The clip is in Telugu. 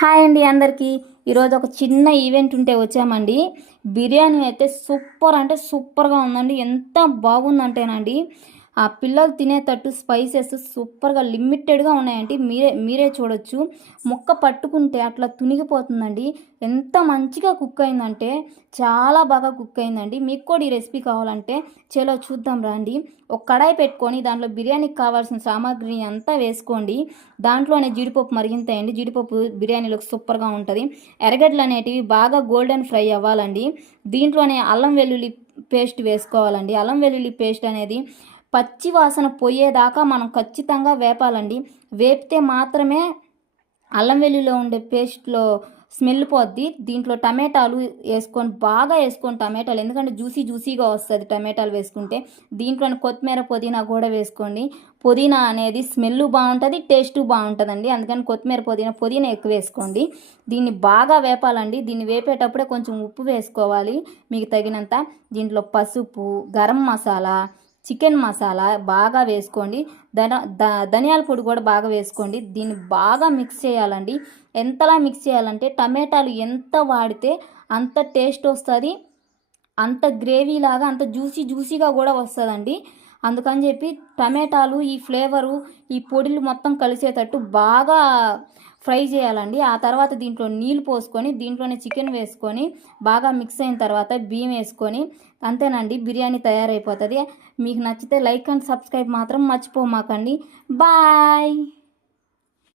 హాయ్ అండి అందరికీ. ఈరోజు ఒక చిన్న ఈవెంట్ ఉంటే వచ్చామండి. బిర్యానీ అయితే సూపర్ అంటే సూపర్గా ఉందండి. ఎంత బాగుందంటేనండి ఆ పిల్లలు తినేటట్టు స్పైసెస్ సూపర్గా లిమిటెడ్గా ఉన్నాయండి. మీరే చూడొచ్చు. ముక్క పట్టుకుంటే అట్లా తునిగిపోతుందండి. ఎంత మంచిగా కుక్ అయిందంటే చాలా బాగా కుక్ అయిందండి. మీకు కూడా ఈ రెసిపీ కావాలంటే చలో చూద్దాం రండి. ఒక కడాయి పెట్టుకొని దాంట్లో బిర్యానీకి కావాల్సిన సామాగ్రిని అంతా వేసుకోండి. దాంట్లోనే జీడిపప్పు మరిగింతాయండి. జీడిపప్పు బిర్యానీలోకి సూపర్గా ఉంటుంది. ఎర్రగడ్డలు అనేటివి బాగా గోల్డెన్ ఫ్రై అవ్వాలండి. దీంట్లోనే అల్లం వెల్లుల్లి పేస్ట్ వేసుకోవాలండి. అల్లం వెల్లుల్లి పేస్ట్ అనేది పచ్చి వాసన పోయేదాకా మనం ఖచ్చితంగా వేపాలండి. వేపితే మాత్రమే అల్లం వెల్లుల్లిలో ఉండే పేస్ట్లో స్మెల్ పోద్ది. దీంట్లో టమాటాలు బాగా వేసుకోండి టమాటాలు, ఎందుకంటే జ్యూసీగా వస్తుంది టమాటాలు వేసుకుంటే. దీంట్లోనే కొత్తిమీర పుదీనా కూడా వేసుకోండి. పుదీనా అనేది స్మెల్ బాగుంటుంది, టేస్ట్ బాగుంటుందండి. అందుకని కొత్తిమీర పుదీనా ఎక్కువ వేసుకోండి. దీన్ని బాగా వేపాలండి. దీన్ని వేపేటప్పుడే కొంచెం ఉప్పు వేసుకోవాలి మీకు తగినంత. దీంట్లో పసుపు, గరం మసాలా, చికెన్ మసాలా బాగా వేసుకోండి. ధనియాల పొడి కూడా బాగా వేసుకోండి. దీన్ని బాగా మిక్స్ చేయాలండి. ఎంతలా మిక్స్ చేయాలంటే టమాటాలు ఎంత వాడితే అంత టేస్ట్ వస్తుంది, అంత గ్రేవీలాగా అంత జ్యూసీగా కూడా వస్తుందండి. అందుకని చెప్పి టమాటాలు ఈ ఫ్లేవరు ఈ పొడిలు మొత్తం కలిసేటట్టు బాగా ఫ్రై చేయాలండి. ఆ తర్వాత దీంట్లో నీళ్ళు పోసుకొని దీంట్లోనే చికెన్ వేసుకొని బాగా మిక్స్ అయిన తర్వాత బియ్యం వేసుకొని అంతేనండి, బిర్యానీ తయారైపోతుంది. మీకు నచ్చితే లైక్ అండ్ సబ్స్క్రైబ్ మాత్రం మర్చిపోమాకండి. బాయ్.